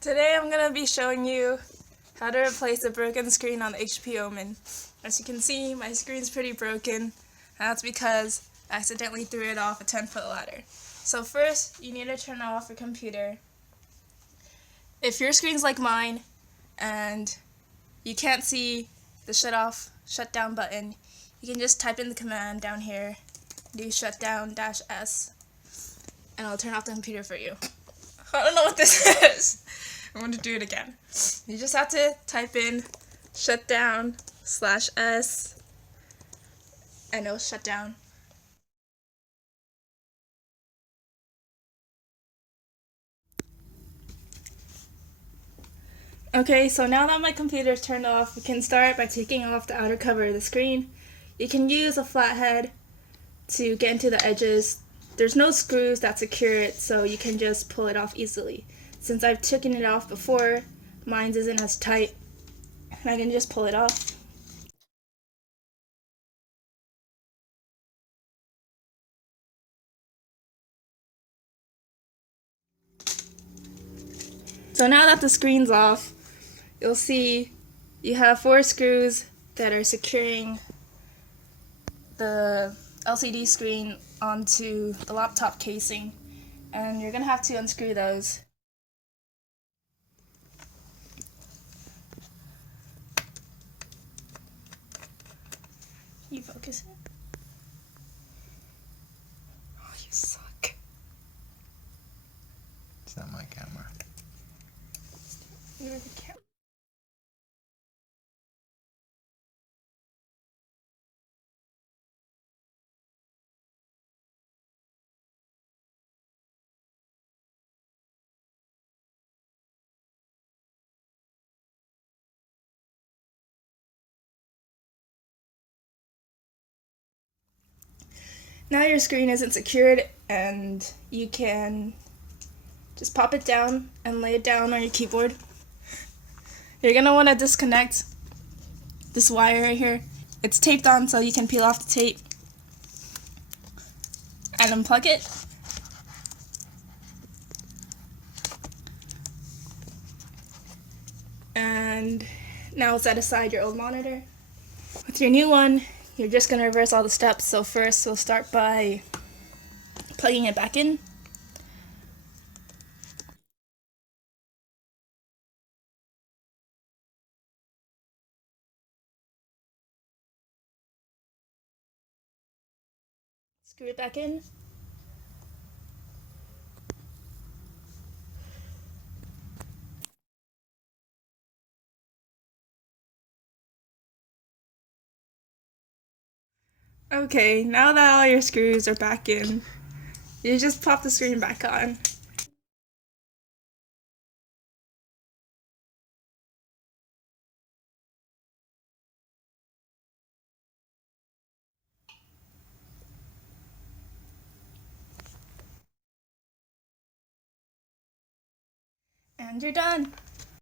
Today I'm going to be showing you how to replace a broken screen on the HP Omen. As you can see, my screen's pretty broken, and that's because I accidentally threw it off a 10-foot ladder. So first, you need to turn off your computer. If your screen's like mine and you can't see the shutdown button, you can just type in the command down here, do shutdown-s, and it'll turn off the computer for you. I don't know what this is. I'm going to do it again. You just have to type in shutdown/s and it'll shut down. Okay, so now that my computer is turned off, we can start by taking off the outer cover of the screen. You can use a flathead to get into the edges. There's no screws that secure it, so you can just pull it off easily. Since I've taken it off before, mine isn't as tight, and I can just pull it off. So now that the screen's off, you'll see you have 4 screws that are securing the LCD screen onto the laptop casing, and you're going to have to unscrew those. Can you focus it? Oh, you suck. It's not my camera. You're the camera. Now your screen isn't secured, and you can just pop it down and lay it down on your keyboard. You're going to want to disconnect this wire right here. It's taped on, so you can peel off the tape and unplug it. And now set aside your old monitor. With your new one, you're just going to reverse all the steps. So first, we'll start by plugging it back in. Screw it back in. Okay, now that all your screws are back in, you just pop the screen back on. And you're done.